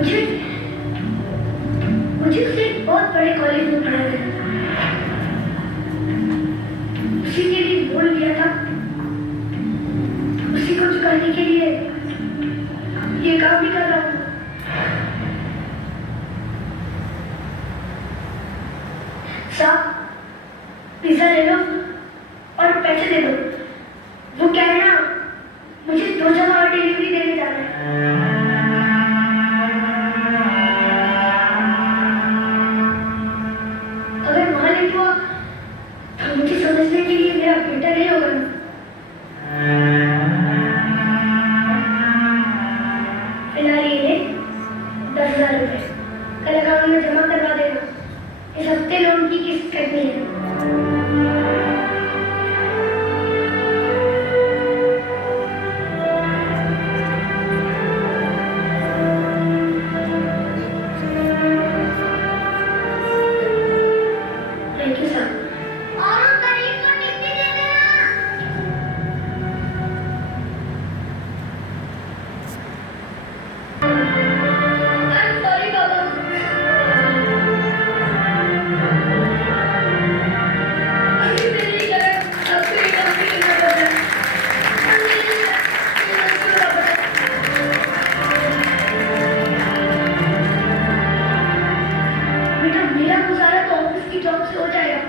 मुझे मुझे उसे बहुत बड़े कॉलेज में पढ़ा है। उसी के लिए बोल दिया था, उसी को चुकाने के लिए ये काम भी कर रहा हूँ। साहब, पिज्जा ले लो और पैसे दे दो। वो क्या है ना, मुझे 2 जगह और डिलीवरी देने जाना है। अगर वहां लेट हुआ तो मुझे समझने के लिए मेरा बेटा नहीं होगा ना। फिलहाल ये ले 10,000 रुपए, कल अकाउंट में जमा करवा देना। इस हफ्ते लोन की किस्त कटनी है। Thank you sir. और गरीब को टिकट दे देना। I'm sorry बाबा। अभी मेरी जगह आपको ये काम भी करना पड़ता है। और मेरी बेटा, मेरा गुजारा तो ऑफिस की जॉब से हो जाएगा।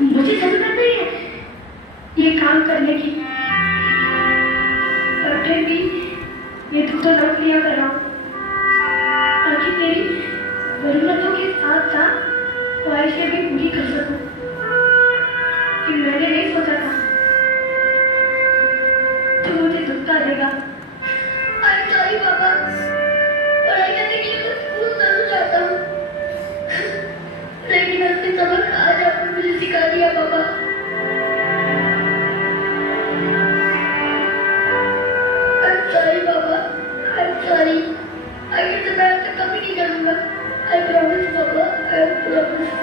मुझे जरूरत नहीं है ये काम करने की। और फिर भी मैं तू तो नौकरियां कर रहा हूँ ताकि तेरी जरूरतों के साथ साथ ख्वाहिशें भी पूरी कर सकूं। कि मैंने नहीं सोचा था तो मुझे धक्का देगा। I'm sorry पापा। पढ़ाई करने के लिए मैं स्कूल जरूर जाता हूँ, लेकिन असली सबक आज आपने मुझे सिखा दिया पापा। I'm sorry पापा। I'm sorry। आगे से मैं ऐसा कभी नहीं करूँगा। I promise पापा। I promise।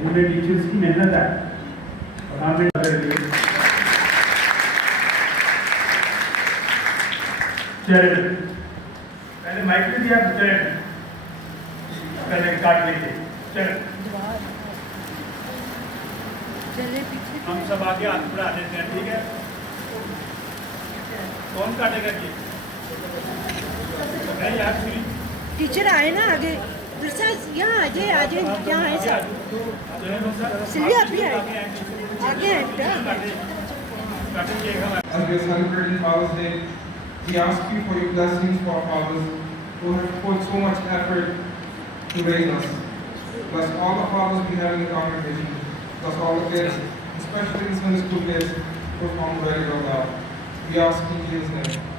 इनमें टीचर्स की मेहनत है और हमें चरण पहले माइक में दिया चरण पहले काट लीजिए चरण। हम सब आगे हाथ बढ़ा देते हैं, ठीक है? कौन काटेगा जी? नहीं यार, टीचर आए ना आगे, यहाँ आजे यहाँ है सर। सिल्विया अभी आगे As we are celebrating Father's Day, we ask you for your blessings for our fathers who have put so much effort to raise us. Bless all the fathers we have in the congregation. Bless all the kids, especially the Sunday school kids, who perform very well now. We ask in Jesus' name.